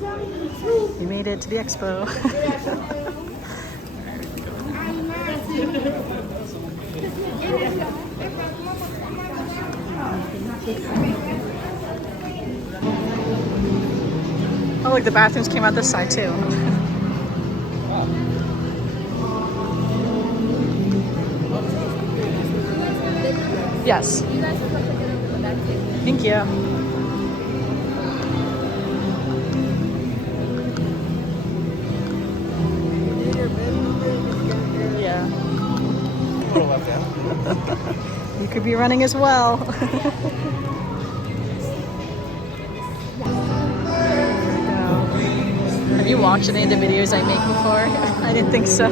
We made it to the expo. Oh, look, the bathrooms came out this side too. Yes. Thank you. Yeah. You could be running as well. Have you watched any of the videos I make before? I didn't think so.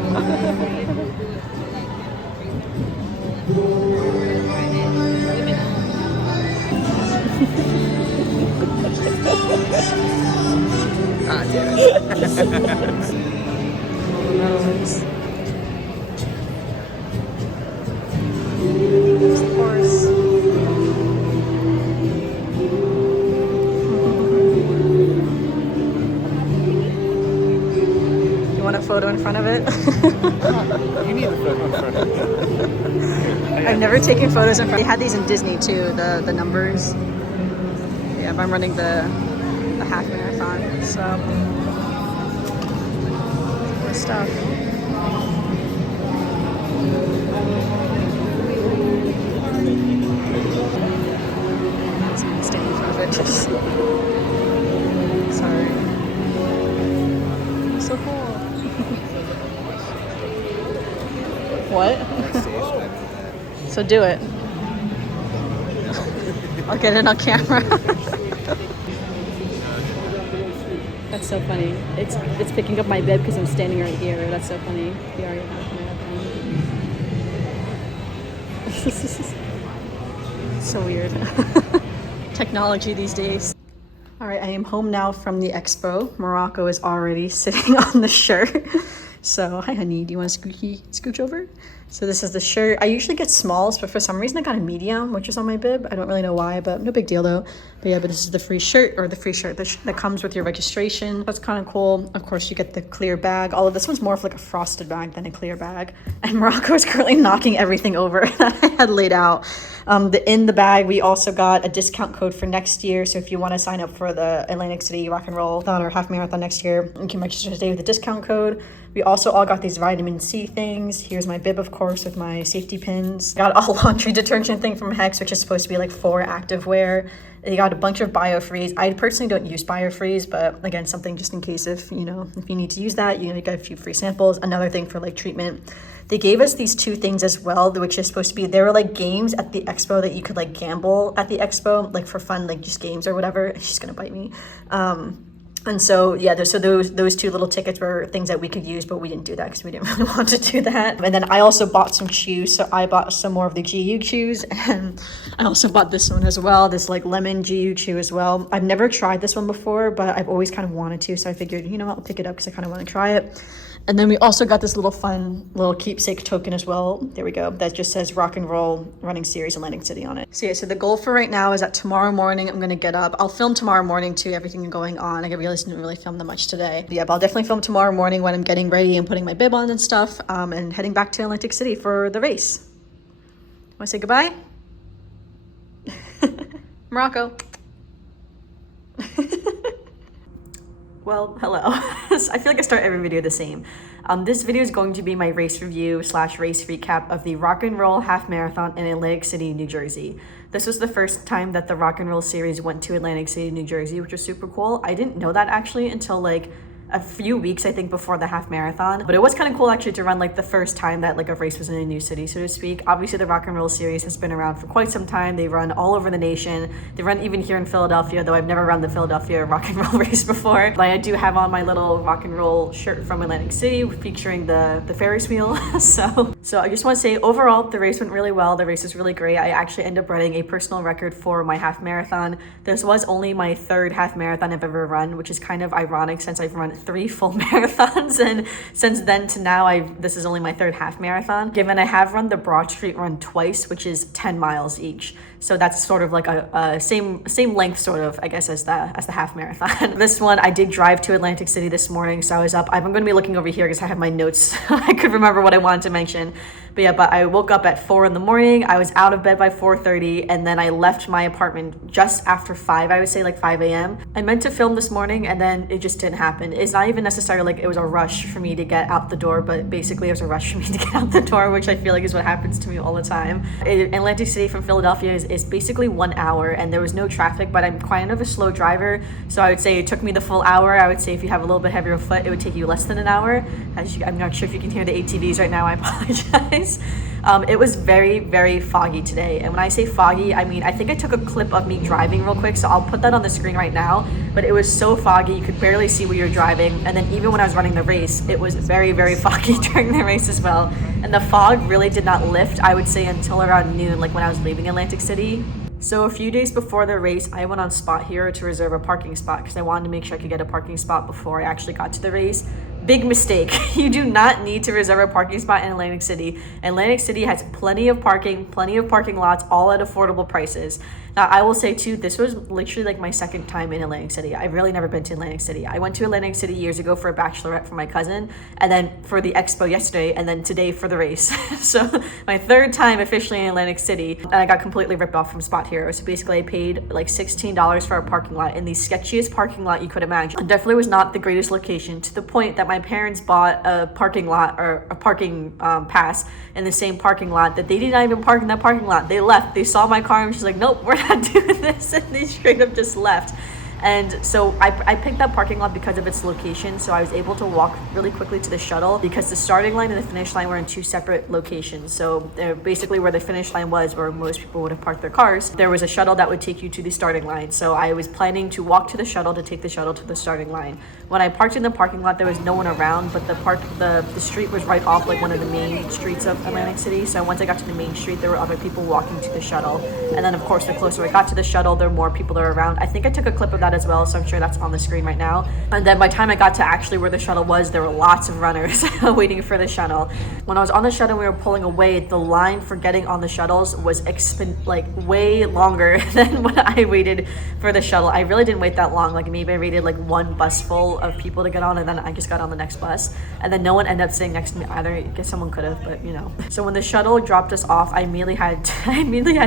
Ah, damn it. Of course. You want a photo in front of it? You need a photo in front of it. I've never taken photos in front. They had these in Disney too, the numbers. Yeah, I'm running the half marathon, so good stuff. Stay in front of it. Sorry. So cool. What? So do it. I'll get it on camera. That's so funny. It's picking up my bib because I'm standing right here. That's so funny. We already have marathon. So weird. Technology these days. All right, I am home now from the expo. Morocco is already sitting on the shirt. So, hi honey, do you want to scooch over? So this is the shirt. I usually get smalls, but for some reason I got a medium, which is on my bib. I don't really know why, but no big deal though. But yeah, but this is the free shirt, or the free shirt that comes with your registration. That's kind of cool. Of course, you get the clear bag. Although this one's more of like a frosted bag than a clear bag. And Morocco is currently knocking everything over that I had laid out. In the bag, we also got a discount code for next year. So if you want to sign up for the Atlantic City Rock and Roll or half marathon next year, you can register today with a discount code. We also all got these vitamin C things. Here's my bib, of course, with my safety pins. Got a laundry detergent thing from Hex, which is supposed to be like for activewear. They got a bunch of biofreeze. I personally don't use biofreeze, but again, something just in case if you need to use that, you get a few free samples. Another thing for like treatment. They gave us these two things as well, which is supposed to be, they were like games at the expo that you could like gamble at the expo, like for fun, like just games or whatever. She's gonna bite me. And so, yeah, those two little tickets were things that we could use, but we didn't do that because we didn't really want to do that. And then I also bought some shoes. So I bought some more of the GU shoes, and I also bought this one as well, this like lemon GU shoe as well. I've never tried this one before, but I've always kind of wanted to. So I figured, I'll pick it up because I kind of want to try it. And then we also got this little fun little keepsake token as well. There we go. That just says Rock and Roll Running Series Atlantic City on it. So yeah, so the goal for right now is that tomorrow morning I'm going to get up. I'll film tomorrow morning too, everything going on. I realized I didn't really film that much today. But yeah, but I'll definitely film tomorrow morning when I'm getting ready and putting my bib on and stuff, and heading back to Atlantic City for the race. Want to say goodbye? Morocco. Well, hello. I feel like I start every video the same. This video is going to be my race review / race recap of the Rock and Roll Half Marathon in Atlantic City, New Jersey. This was the first time that the Rock and Roll series went to Atlantic City, New Jersey, which was super cool. I didn't know that actually until like a few weeks, I think, before the half marathon. But it was kind of cool actually to run like the first time that like a race was in a new city, so to speak. Obviously, the Rock and Roll series has been around for quite some time. They run all over the nation. They run even here in Philadelphia, though I've never run the Philadelphia Rock and Roll race before. But I do have on my little Rock and Roll shirt from Atlantic City featuring the Ferris wheel. so I just want to say overall, the race went really well. The race was really great. I actually ended up running a personal record for my half marathon. This was only my third half marathon I've ever run, which is kind of ironic since I've run 3 full marathons, and since then to now, this is only my 3rd half marathon, given I have run the Broad Street Run twice, which is 10 miles each. So that's sort of like a same length, sort of, I guess, as the half marathon. This one, I did drive to Atlantic City this morning, so I was up. I'm going to be looking over here because I have my notes. I could remember what I wanted to mention. But I woke up at 4 in the morning. I was out of bed by 4:30, and then I left my apartment just after 5, I would say, like 5 a.m. I meant to film this morning, and then it just didn't happen. It's not even necessarily like it was a rush for me to get out the door, but basically it was a rush for me to get out the door, which I feel like is what happens to me all the time. Atlantic City from Philadelphia is basically 1 hour, and there was no traffic, but I'm kind of a slow driver, so I would say it took me the full hour. I would say if you have a little bit heavier foot, it would take you less than an hour. I'm not sure if you can hear the ATVs right now. I apologize. It was very, very foggy today. And when I say foggy, I mean, I think I took a clip of me driving real quick, so I'll put that on the screen right now. But it was so foggy, you could barely see where you're driving. And then even when I was running the race, it was very, very foggy during the race as well. And the fog really did not lift, I would say, until around noon, like when I was leaving Atlantic City. So a few days before the race, I went on Spot Hero to reserve a parking spot because I wanted to make sure I could get a parking spot before I actually got to the race. Big mistake. You do not need to reserve a parking spot in Atlantic City. Atlantic City has plenty of parking lots, all at affordable prices. Now, I will say too, this was literally like my 2nd time in Atlantic City. I've really never been to Atlantic City. I went to Atlantic City years ago for a bachelorette for my cousin, and then for the Expo yesterday, and then today for the race. So my 3rd time officially in Atlantic City, and I got completely ripped off from Spot Hero. So basically I paid like $16 for a parking lot in the sketchiest parking lot you could imagine. It definitely was not the greatest location, to the point that my parents bought a parking lot or a parking pass in the same parking lot that they did not even park in that parking lot. They left. They saw my car and she's like, nope, we're not doing this, and they straight up just left. And so I picked that parking lot because of its location, so I was able to walk really quickly to the shuttle because the starting line and the finish line were in 2 separate locations. So basically where the finish line was, where most people would have parked their cars, there was a shuttle that would take you to the starting line. So I was planning to walk to the shuttle to take the shuttle to the starting line. When I parked in the parking lot, there was no one around, but the street was right off like one of the main streets of Atlantic City. So once I got to the main street, there were other people walking to the shuttle. And then of course, the closer I got to the shuttle, there were more people that were around. I think I took a clip of that as well, so I'm sure that's on the screen right now. And then by the time I got to actually where the shuttle was, there were lots of runners waiting for the shuttle. When I was on the shuttle, we were pulling away, the line for getting on the shuttles was like way longer than when I waited for the shuttle. I really didn't wait that long. Like maybe I waited like 1 bus full of people to get on, and then I just got on the next bus. And then no one ended up sitting next to me either. I guess someone could have, but you know. So when the shuttle dropped us off, I immediately had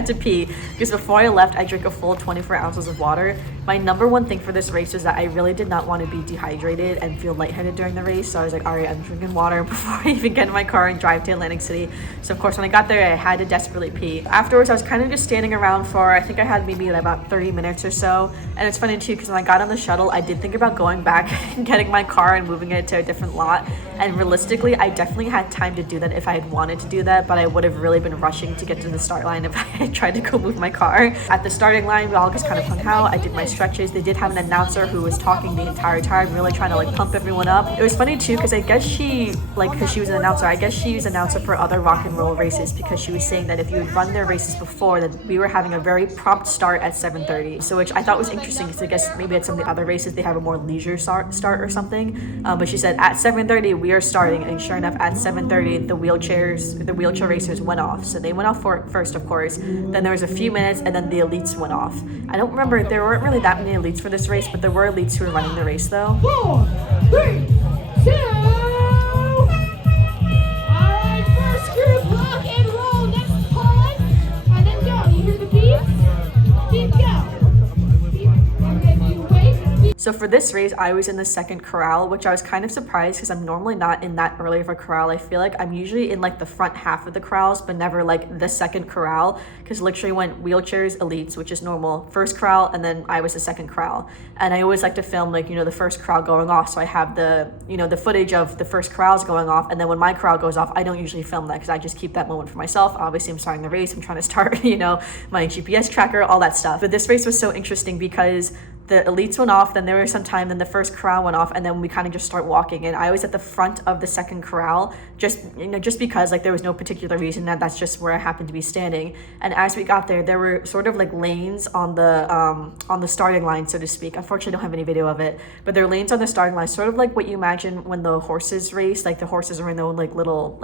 to pee, because before I left, I drank a full 24 ounces of water. My number one thing for this race was that I really did not want to be dehydrated and feel lightheaded during the race. So I was like, all right, I'm drinking water before I even get in my car and drive to Atlantic City. So of course, when I got there, I had to desperately pee. Afterwards, I was kind of just standing around for, I think I had maybe about 30 minutes or so. And it's funny too, because when I got on the shuttle, I did think about going back and getting my car and moving it to a different lot. And realistically, I definitely had time to do that if I had wanted to do that, but I would have really been rushing to get to the start line if I had tried to go move my car. At the starting line, we all just kind of hung out. I did my stretches. They did have an announcer who was talking the entire time, really trying to like pump everyone up. It was funny too, because I guess because she was an announcer, I guess she was an announcer for other rock and roll races, because she was saying that if you had run their races before, that we were having a very prompt start at 7:30. So which I thought was interesting, because I guess maybe at some of the other races they have a more leisure start or something. But she said at 7:30 we are starting, and sure enough, at 7:30 the wheelchair racers went off. So they went off first, of course. Then there was a few minutes, and then the elites went off. I don't remember, there weren't really that many elites for this race, but there were elites who were running the race though. 4, 3, 2. Alright, first group, rock and roll. Next pause, and then go. You hear the beep? Beep, go. Beep, and then you wait. Beep. So for this race, I was in the second corral, which I was kind of surprised, because I'm normally not in that early of a corral. I feel like I'm usually in like the front half of the corrals, but never like the second corral, because literally went wheelchairs, elites, which is normal, first corral, and then I was the second corral. And I always like to film like, the first corral going off, so I have the, the footage of the first corrals going off, and then when my corral goes off, I don't usually film that, because I just keep that moment for myself. Obviously, I'm starting the race, I'm trying to start, my GPS tracker, all that stuff. But this race was so interesting because the elites went off, then there was some time, then the first corral went off, and then we kind of just start walking. And I was at the front of the second corral, just because like there was no particular reason, that's just where I happened to be standing. And as we got there were sort of like lanes on the starting line, so to speak. Unfortunately, I don't have any video of it, but there are lanes on the starting line, sort of like what you imagine when the horses race, like the horses are in their own little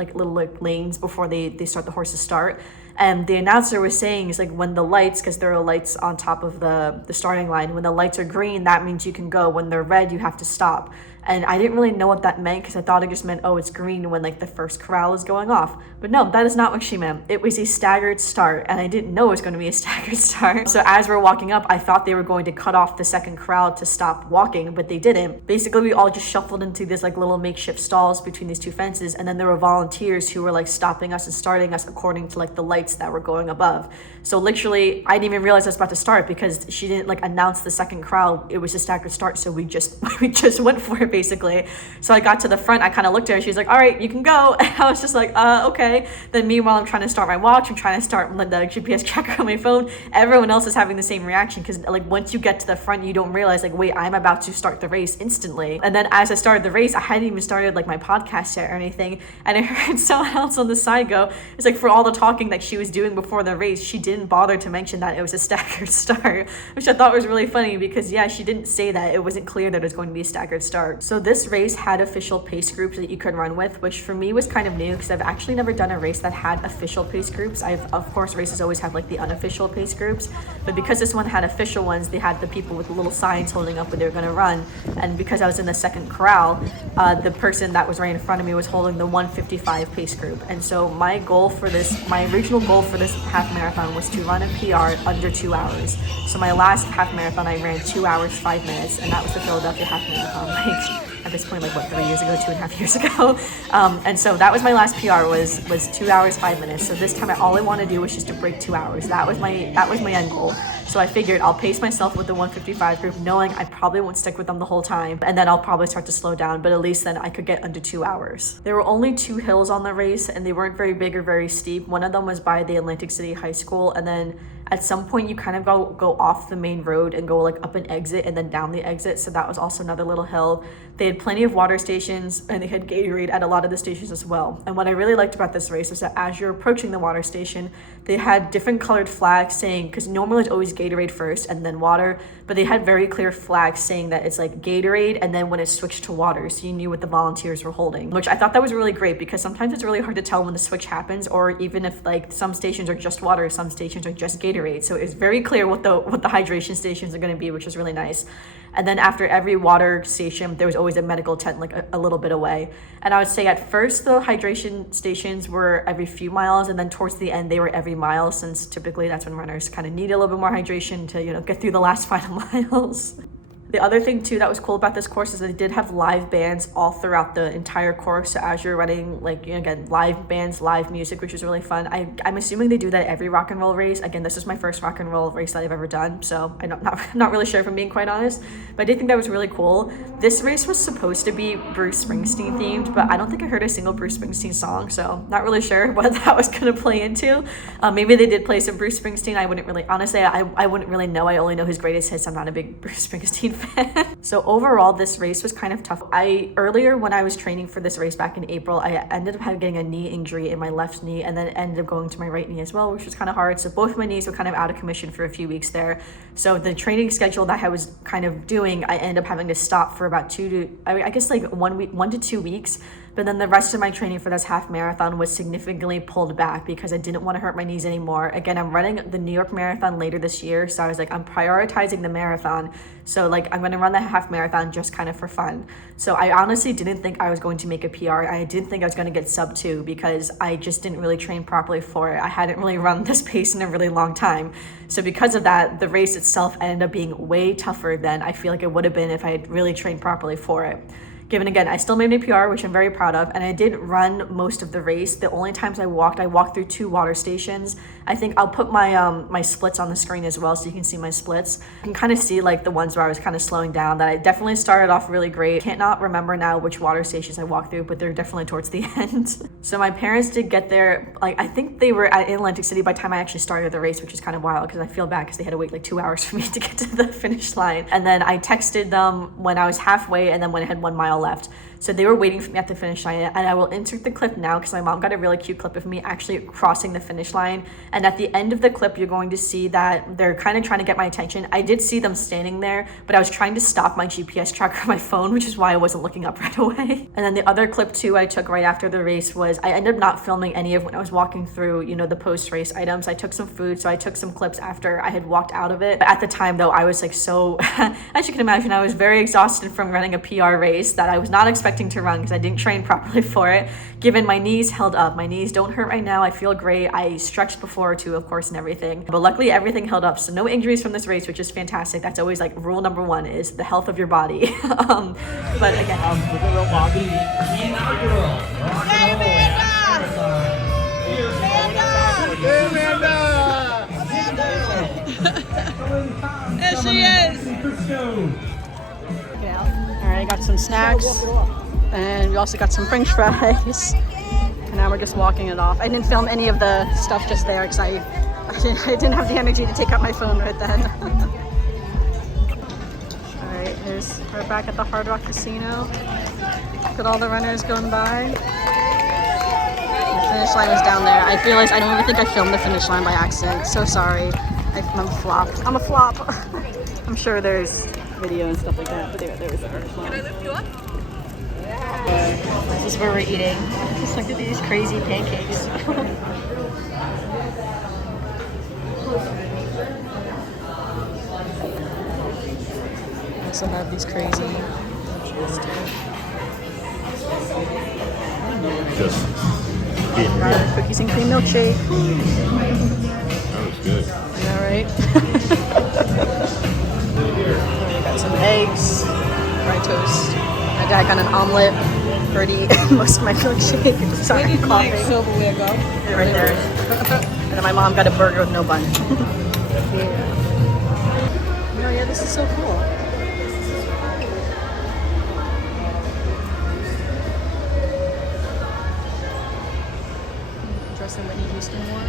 lanes before they start, the horses start. And the announcer was saying, it's like when the lights, because there are lights on top of the starting line, when the lights are green, that means you can go. When they're red, you have to stop. And I didn't really know what that meant, because I thought it just meant, oh, it's green when like the first corral is going off. But no, that is not what she meant. It was a staggered start, and I didn't know it was going to be a staggered start. So as we're walking up, I thought they were going to cut off the second corral to stop walking, but they didn't. Basically, we all just shuffled into this like little makeshift stalls between these two fences, and then there were volunteers who were like stopping us and starting us according to like the lights that were going above. So literally, I didn't even realize I was about to start, because she didn't like announce the second corral. It was a staggered start, so we just went for it basically. So I got to the front, I kind of looked at her, she's like, all right, you can go. And I was just like, okay. Then meanwhile, I'm trying to start my watch, I'm trying to start the GPS tracker on my phone. Everyone else is having the same reaction, because like once you get to the front, you don't realize like, wait, I'm about to start the race instantly. And then as I started the race, I hadn't even started like my podcast yet or anything, and I heard someone else on the side go, it's like, for all the talking that she was doing before the race, she didn't bother to mention that it was a staggered start, which I thought was really funny, because yeah, she didn't say that. It wasn't clear that it was going to be a staggered start. So this race had official pace groups that you could run with, which for me was kind of new, because I've actually never done a race that had official pace groups. Of course, races always have like the unofficial pace groups, but because this one had official ones, they had the people with little signs holding up when they were going to run. And because I was in the second corral, the person that was right in front of me was holding the 155 pace group. And so my original goal for this half marathon was to run a PR under 2 hours. So my last half marathon, I ran 2 hours 5 minutes, and that was the Philadelphia half marathon. Like at this point, like what, 3 years ago, 2.5 years ago. And so that was my last PR, was 2 hours 5 minutes. So this time, all I want to do was just to break 2 hours. That was my end goal. So I figured I'll pace myself with the 155 group, knowing I probably won't stick with them the whole time, and then I'll probably start to slow down, but at least then I could get under 2 hours. There were only 2 hills on the race, and they weren't very big or very steep. One of them was by the Atlantic City High School, and then at some point you kind of go off the main road and go like up an exit and then down the exit. So that was also another little hill. They had plenty of water stations, and they had Gatorade at a lot of the stations as well. And what I really liked about this race is that as you're approaching the water station, they had different colored flags saying, because normally it's always Gatorade first and then water, but they had very clear flags saying that it's like Gatorade and then when it switched to water, so you knew what the volunteers were holding, which I thought that was really great, because sometimes it's really hard to tell when the switch happens, or even if like some stations are just water, some stations are just Gatorade. So it's very clear what the hydration stations are going to be, which was really nice. And then after every water station, there was always a medical tent like a little bit away. And I would say at first the hydration stations were every few miles, and then towards the end they were every mile, since typically that's when runners kind of need a little bit more hydration to, get through the last final miles. The other thing too that was cool about this course is that they did have live bands all throughout the entire course. So as you're running, again, live bands, live music, which was really fun. I'm assuming they do that every rock and roll race. Again, this is my first rock and roll race that I've ever done, so I'm not really sure if I'm being quite honest, but I did think that was really cool. This race was supposed to be Bruce Springsteen themed, but I don't think I heard a single Bruce Springsteen song, so not really sure what that was going to play into. Maybe they did play some Bruce Springsteen. I wouldn't really, honestly, I wouldn't really know. I only know his greatest hits. I'm not a big Bruce Springsteen fan. So overall, this race was kind of tough. Earlier when I was training for this race back in April, I ended up getting a knee injury in my left knee, and then ended up going to my right knee as well, which was kind of hard. So both my knees were kind of out of commission for a few weeks there. So the training schedule that I was kind of doing, I ended up having to stop for about 1 to 2 weeks. But then the rest of my training for this half marathon was significantly pulled back, because I didn't want to hurt my knees anymore. Again, I'm running the New York Marathon later this year, so I was like, I'm prioritizing the marathon. So I'm going to run the half marathon just kind of for fun. So I honestly didn't think I was going to make a PR. I didn't think I was going to get sub 2, because I just didn't really train properly for it. I hadn't really run this pace in a really long time. So because of that, the race itself ended up being way tougher than I feel like it would have been if I had really trained properly for it. given again, I still made my PR, which I'm very proud of, and I did run most of the race. The only times I walked through 2 water stations. I think I'll put my my splits on the screen as well so you can see my splits. You can kind of see like the ones where I was kind of slowing down, that I definitely started off really great. Can't not remember now which water stations I walked through, but they're definitely towards the end. So my parents did get there, like I think they were at Atlantic City by the time I actually started the race, which is kind of wild because I feel bad because they had to wait like 2 hours for me to get to the finish line. And then I texted them when I was halfway and then when I had 1 mile left. So they were waiting for me at the finish line, and I will insert the clip now because my mom got a really cute clip of me actually crossing the finish line. And at the end of the clip, you're going to see that they're kind of trying to get my attention. I did see them standing there, but I was trying to stop my GPS tracker on my phone, which is why I wasn't looking up right away. And then the other clip too I took right after the race was, I ended up not filming any of when I was walking through, you know, the post-race items. I took some food, so I took some clips after I had walked out of it. But at the time though, I was like so, as you can imagine, I was very exhausted from running a PR race that I was not expecting to run because I didn't train properly for it. Given my knees held up, my knees don't hurt right now. I feel great. I stretched before too, of course, and everything. But luckily everything held up. So no injuries from this race, which is fantastic. That's always like rule number 1 is the health of your body. But again, There she is. all right, I got some snacks and we also got some French fries. And now we're just walking it off. I didn't film any of the stuff just there because I didn't have the energy to take out my phone right then. All right, we're back at the Hard Rock Casino. Look at all the runners going by. The finish line was down there. I realized I don't even think I filmed the finish line by accident. So sorry. I'm a flop. I'm a flop. I'm sure there's video and stuff like that, but there was the finish line. Can I lift you up? This is where we're eating. Just look at these crazy pancakes. I also have these crazy Just being cookies and cream milkshake. That was good. All right. Got some eggs, fried toast. My dad got an omelet. Already most of my milkshake. Sorry, coffee. Silverware go? Right there. And then my mom got a burger with no bun. No, yeah, this is so cool. Dress in Whitney Houston wore.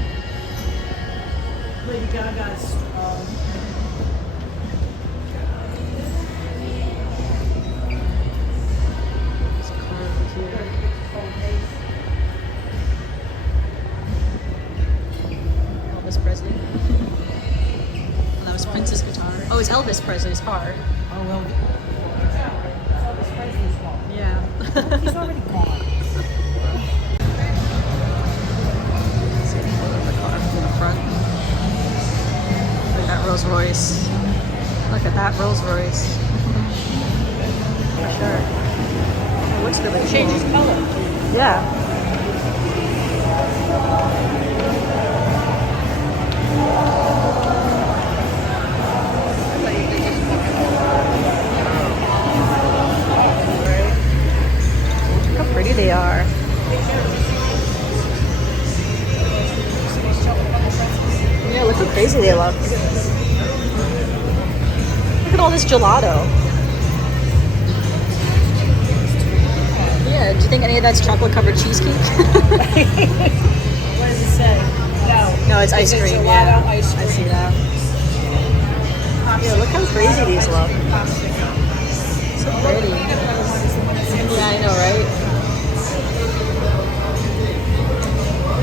Lady Gaga's. There's a car over here. Elvis Presley. Well, that was Prince's guitar. Oh, it's Elvis Presley's car. Oh, well. Elvis Presley's fault. Yeah. He's already gone. See the photo of the car from the front. Look at that Rolls Royce. Look at that Rolls Royce. For sure. It looks really cool. Changes color. Yeah. Look how pretty they are. Yeah, look how crazy they look. Look at all this gelato. Yeah, do you think any of that's chocolate covered cheesecake? What does it say? No. No, it's ice cream. Gelato, Yeah, ice cream. I see that. Yeah, look how crazy these look. So pretty. Yeah, I know, right?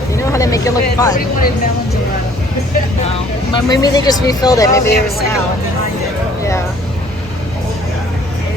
You know how they make it look fun. Nobody wanted melon gelato. No. Maybe they just refilled it. Maybe they it have was a second now. one behind it. Yeah.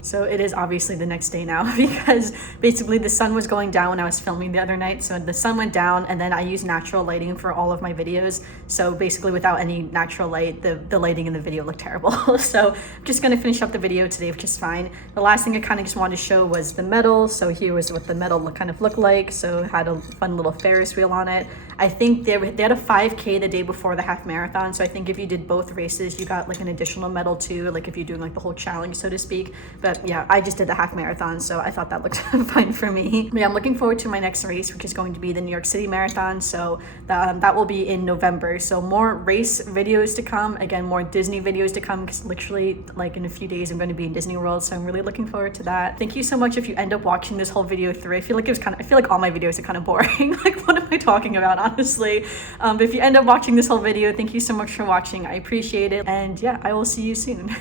So it is obviously the next day now because basically the sun was going down when I was filming the other night. So the sun went down and then I use natural lighting for all of my videos. So basically without any natural light, the lighting in the video looked terrible. So I'm just going to finish up the video today, which is fine. The last thing I kind of just wanted to show was the medal. So here was what the medal kind of looked like. So it had a fun little Ferris wheel on it. I think they had a 5K the day before the half marathon. So I think if you did both races, you got like an additional medal too, like if you're doing like the whole challenge, so to speak. But But yeah, I just did the half marathon, so I thought that looked fine for me. But yeah, I'm looking forward to my next race, which is going to be the New York City Marathon. So that will be in November. So more race videos to come. Again, more Disney videos to come, because literally like in a few days I'm going to be in Disney World. So I'm really looking forward to that. Thank you so much if you end up watching this whole video through. I feel like all my videos are kind of boring. Like, what am I talking about, honestly? But if you end up watching this whole video, thank you so much for watching. I appreciate it. And yeah, I will see you soon.